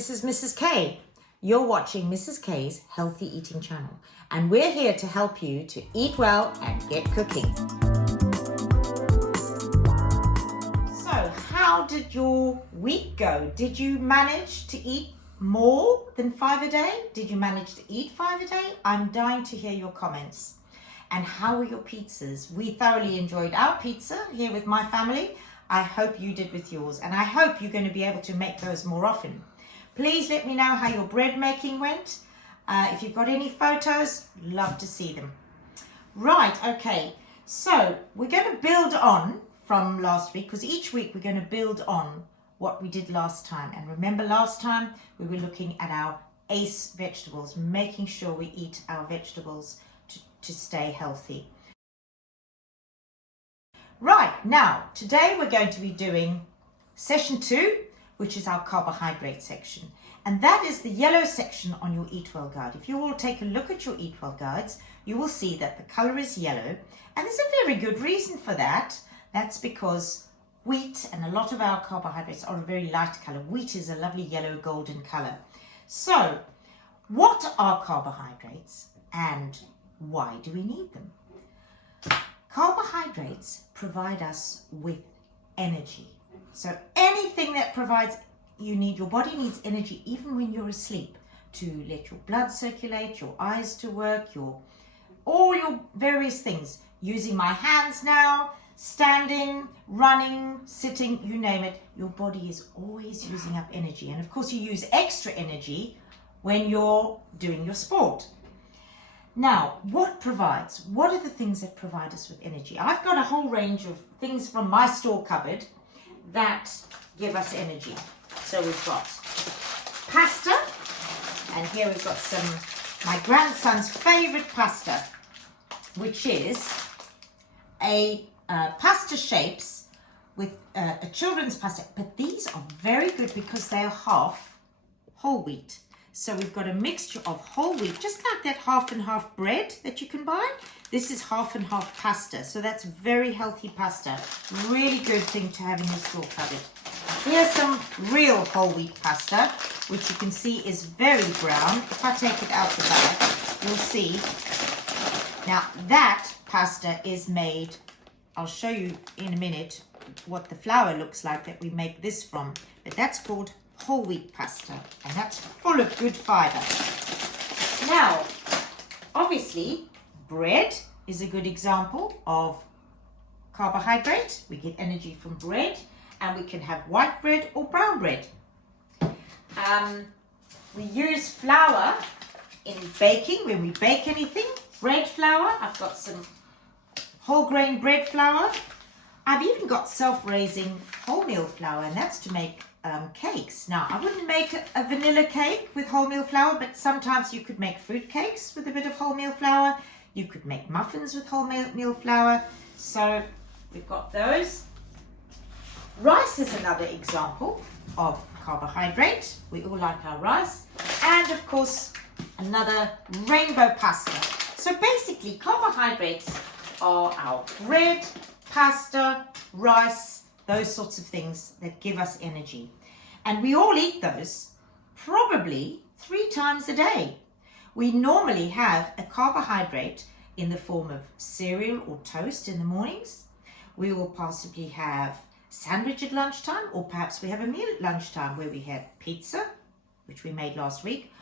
this is Mrs. K. You're watching Mrs. K's Healthy Eating Channel, and we're here to help you to eat well and get cooking. So, how did your week go? Did you manage to eat more than 5 a day? Did you manage to eat 5 a day? I'm dying to hear your comments. And how were your pizzas? We thoroughly enjoyed our pizza here with my family. I hope you did with yours, and I hope you're going to be able to make those more often. Please let me know how your bread making went. If you've got any photos, love to see them. Right, okay, so we're going to build on from last week, because each week we're going to build on what we did last time. And remember, last time we were looking at our ACE vegetables, making sure we eat our vegetables to stay healthy. Right, now today we're going to be doing session 2, which is our carbohydrate section, and that is the yellow section on your Eat Well guide. If you all take a look at your Eat Well guides, you will see that the color is yellow, and there's a very good reason for that. That's because wheat and a lot of our carbohydrates are a very light color. Wheat is a lovely yellow golden color. So what are carbohydrates and why do we need them? Carbohydrates provide us with energy. So anything that provides, your body needs energy even when you're asleep, to let your blood circulate, your eyes to work, all your various things. Using my hands now, standing, running, sitting, you name it, your body is always using up energy. And of course you use extra energy when you're doing your sport. Now, what are the things that provide us with energy? I've got a whole range of things from my store cupboard that give us energy. So we've got pasta, and here we've got my grandson's favorite pasta, which is a pasta shapes with a children's pasta, but these are very good because they are half whole wheat. So we've got a mixture of whole wheat, just like that half and half bread that you can buy. This is half and half pasta, so that's very healthy pasta. Really good thing to have in your store cupboard. Here's some real whole wheat pasta, which you can see is very brown. If I take it out the bag, you'll see. Now that pasta is made, I'll show you in a minute what the flour looks like that we make this from, but that's called whole wheat pasta, and that's full of good fiber. Now, obviously, bread is a good example of carbohydrate. We get energy from bread, and we can have white bread or brown bread. We use flour in baking, when we bake anything. Bread flour, I've got some whole grain bread flour. I've even got self-raising wholemeal flour, and that's to make cakes. Now, I wouldn't make a vanilla cake with wholemeal flour, but sometimes you could make fruit cakes with a bit of wholemeal flour. You could make muffins with wholemeal flour. So we've got those. Rice is another example of carbohydrate. We all like our rice. And of course, another rainbow pasta. So basically, carbohydrates are our bread, pasta, rice, those sorts of things that give us energy. And we all eat those probably 3 times a day. We normally have a carbohydrate in the form of cereal or toast in the mornings. We will possibly have sandwich at lunchtime, or perhaps we have a meal at lunchtime where we have pizza, which we made last week,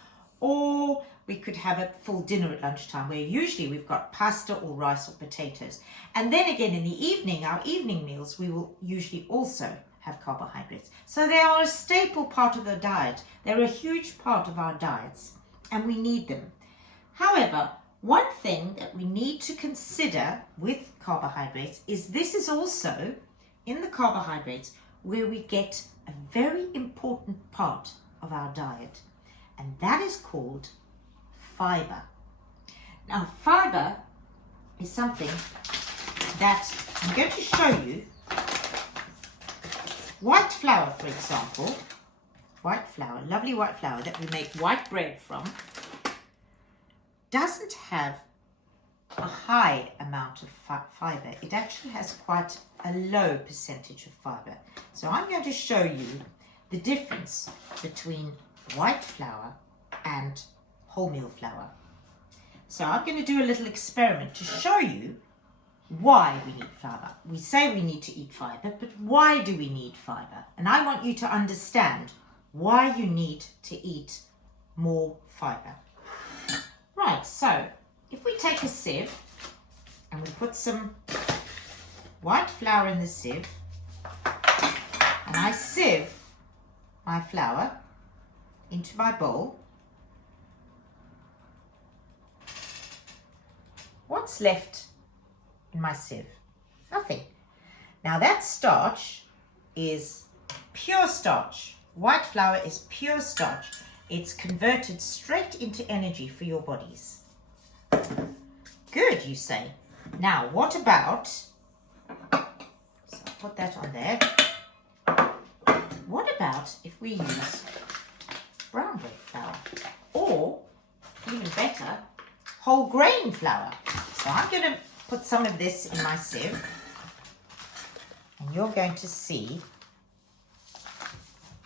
or we could have a full dinner at lunchtime where usually we've got pasta or rice or potatoes. And then again in the evening, our evening meals, we will usually also have carbohydrates. So they are a staple part of the diet. They're a huge part of our diets, and we need them. However, one thing that we need to consider with carbohydrates is this is also in the carbohydrates where we get a very important part of our diet, and that is called fiber. Now, fiber is something that I'm going to show you. White flour, for example, white flour, lovely white flour that we make white bread from, doesn't have a high amount of fiber. It actually has quite a low percentage of fiber. So I'm going to show you the difference between white flour and wholemeal flour. So I'm going to do a little experiment to show you why we need fibre. We say we need to eat fibre, but why do we need fibre? And I want you to understand why you need to eat more fibre. Right, so if we take a sieve and we put some white flour in the sieve, and I sieve my flour into my bowl, what's left in my sieve? Nothing. Now that starch is pure starch. White flour is pure starch. It's converted straight into energy for your bodies. Good, you say. Now, what about, so I'll put that on there. What about if we use brown bread flour? Or, even better, whole grain flour. So I'm going to put some of this in my sieve. And you're going to see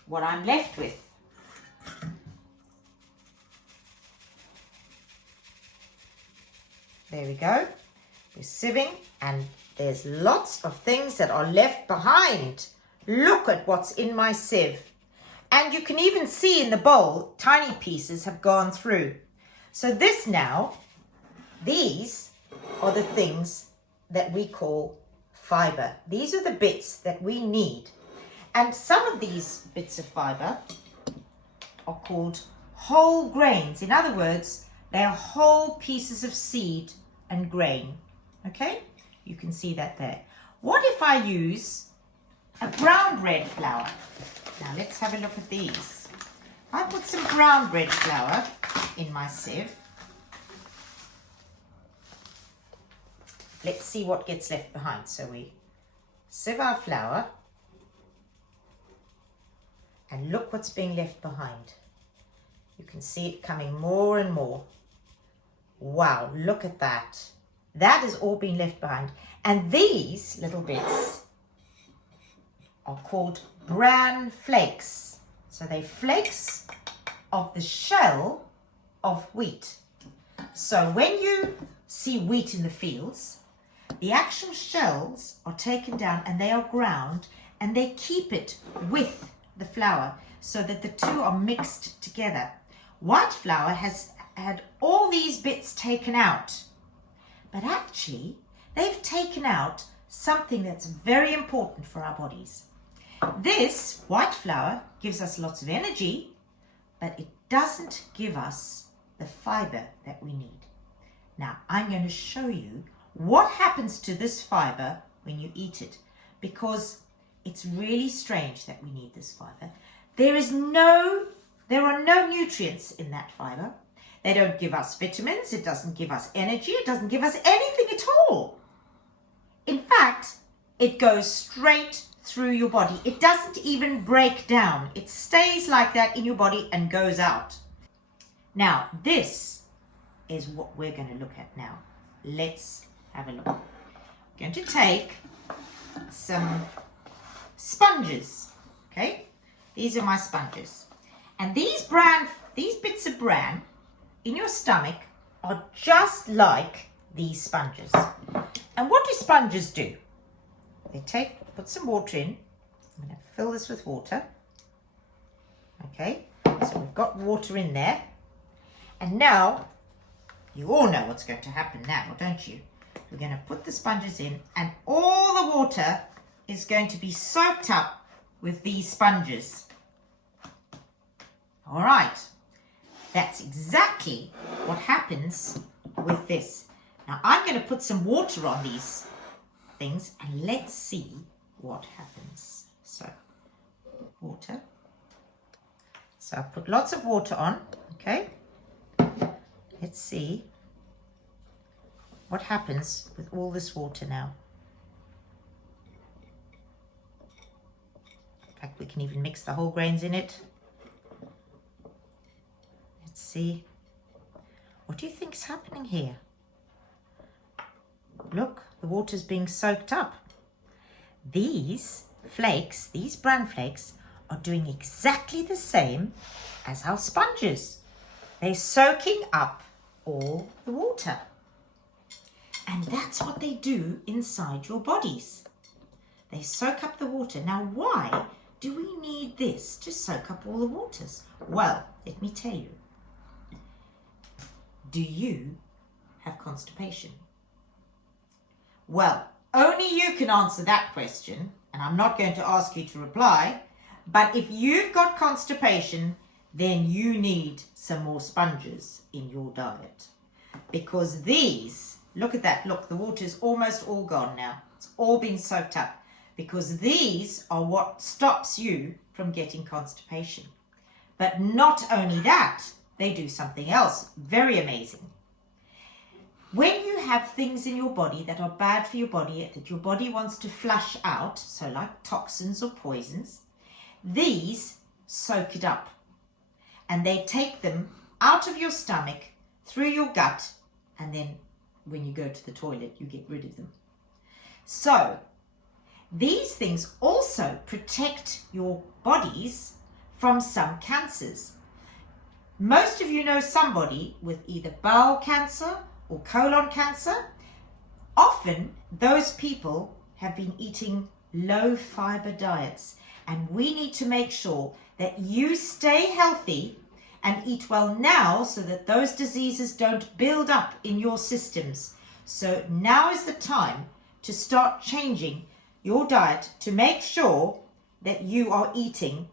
what I'm left with. There we go. We're sieving and there's lots of things that are left behind. Look at what's in my sieve. And you can even see in the bowl, tiny pieces have gone through. So this now, these are the things that we call fibre. These are the bits that we need. And some of these bits of fibre are called whole grains. In other words, they are whole pieces of seed and grain. Okay? You can see that there. What if I use a brown bread flour? Now let's have a look at these. I put some brown bread flour in my sieve. Let's see what gets left behind. So we sieve our flour and look what's being left behind. You can see it coming more and more. Wow, look at that. That has all been left behind. And these little bits are called bran flakes. So they're flakes of the shell of wheat. So when you see wheat in the fields, the actual shells are taken down and they are ground and they keep it with the flour so that the two are mixed together. White flour has had all these bits taken out, but actually they've taken out something that's very important for our bodies. This white flour gives us lots of energy, but it doesn't give us the fibre that we need. Now I'm going to show you what happens to this fibre when you eat it, because it's really strange that we need this fibre. There are no nutrients in that fibre. They don't give us vitamins, it doesn't give us energy, it doesn't give us anything at all. In fact, it goes straight through your body. It doesn't even break down. It stays like that in your body and goes out. Now, this is what we're going to look at now. Let's have a look. I'm going to take some sponges, okay? These are my sponges. And these bits of bran in your stomach are just like these sponges. And what do sponges do? They put some water in. I'm going to fill this with water. Okay, so we've got water in there. And now, you all know what's going to happen now, don't you? We're going to put the sponges in and all the water is going to be soaked up with these sponges. All right, that's exactly what happens with this. Now I'm going to put some water on these things and let's see what happens. So, water. So I've put lots of water on, okay? Let's see what happens with all this water now. In fact, we can even mix the whole grains in it. Let's see. What do you think is happening here? Look, the water's being soaked up. These flakes, these bran flakes, are doing exactly the same as our sponges. They're soaking up all the water. And that's what they do inside your bodies. They soak up the water. Now, why do we need this to soak up all the waters? Well, let me tell you. Do you have constipation? Well, only you can answer that question, and I'm not going to ask you to reply, but if you've got constipation, then you need some more sponges in your diet. Because these, look at that, look, the water's almost all gone now. It's all been soaked up. Because these are what stops you from getting constipation. But not only that, they do something else very amazing. When you have things in your body that are bad for your body, that your body wants to flush out, so like toxins or poisons, these soak it up. And they take them out of your stomach, through your gut, and then when you go to the toilet, you get rid of them. So, these things also protect your bodies from some cancers. Most of you know somebody with either bowel cancer or colon cancer. Often those people have been eating low fiber diets, and we need to make sure that you stay healthy and eat well now so that those diseases don't build up in your systems. So now is the time to start changing your diet to make sure that you are eating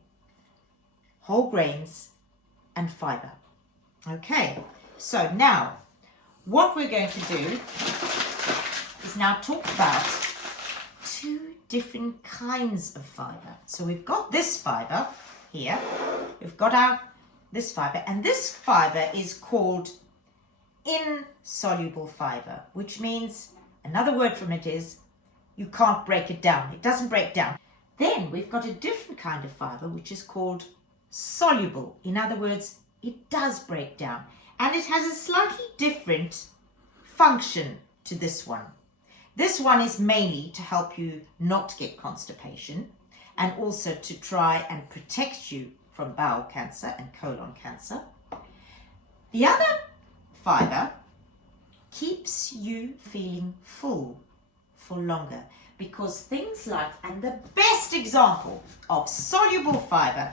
whole grains and fiber. Okay, so now what we're going to do is now talk about two different kinds of fiber. So we've got this fiber here, we've got this fiber, and this fiber is called insoluble fiber, which means, another word from it is, you can't break it down. It doesn't break down. Then we've got a different kind of fiber, which is called soluble. In other words, it does break down. And it has a slightly different function to this one. This one is mainly to help you not get constipation, and also to try and protect you from bowel cancer and colon cancer. The other fiber keeps you feeling full for longer, because things like, and the best example of soluble fiber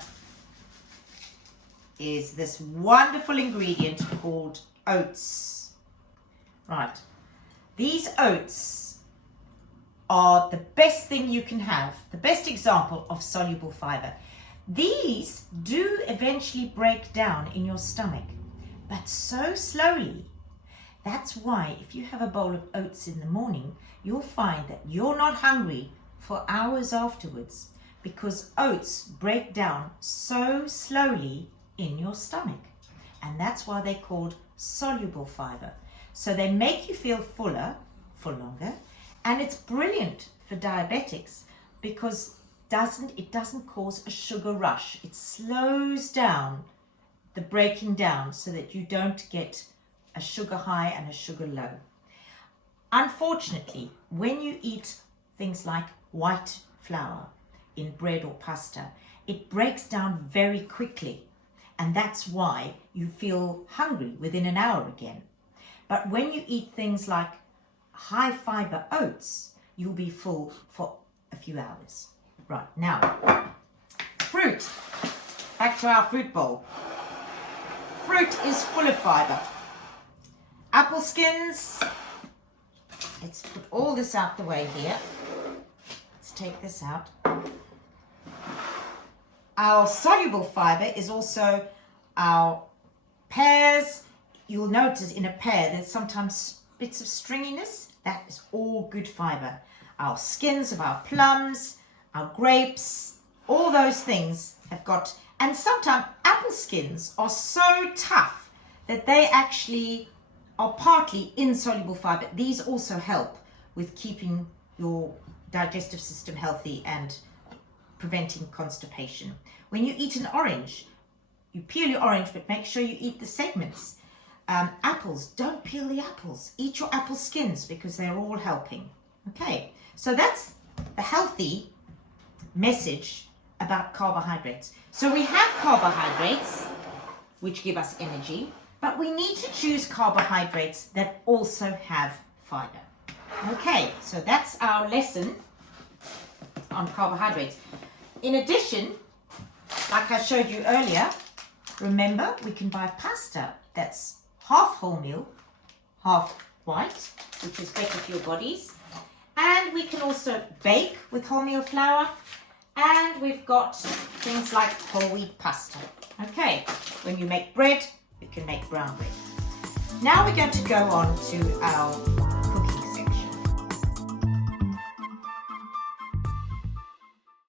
is this wonderful ingredient called oats. Right, these oats are the best thing you can have, the best example of soluble fiber. These do eventually break down in your stomach, but so slowly. That's why if you have a bowl of oats in the morning, you'll find that you're not hungry for hours afterwards, because oats break down so slowly in your stomach. And that's why they're called soluble fiber. So they make you feel fuller for longer, and it's brilliant for diabetics because it doesn't cause a sugar rush. It slows down the breaking down so that you don't get a sugar high and a sugar low. Unfortunately, when you eat things like white flour in bread or pasta, it breaks down very quickly, and that's why you feel hungry within an hour again. But when you eat things like high fiber oats, you'll be full for a few hours. Right, now, fruit. Back to our fruit bowl. Fruit is full of fiber. Apple skins. Let's put all this out the way here. Let's take this out. Our soluble fiber is also our pears. You'll notice in a pear there's sometimes bits of stringiness. That is all good fiber. Our skins of our plums, our grapes, all those things have got, and sometimes apple skins are so tough that they actually are partly insoluble fiber. These also help with keeping your digestive system healthy and preventing constipation. When you eat an orange, you peel your orange, but make sure you eat the segments. Apples, don't peel the apples. Eat your apple skins because they're all helping. Okay, so that's the healthy message about carbohydrates. So we have carbohydrates, which give us energy, but we need to choose carbohydrates that also have fiber. Okay, so that's our lesson on carbohydrates. In addition, like I showed you earlier, remember we can buy pasta that's half wholemeal, half white, which is better for your bodies. And we can also bake with wholemeal flour. And we've got things like whole wheat pasta. Okay, when you make bread, you can make brown bread. Now we're going to go on to our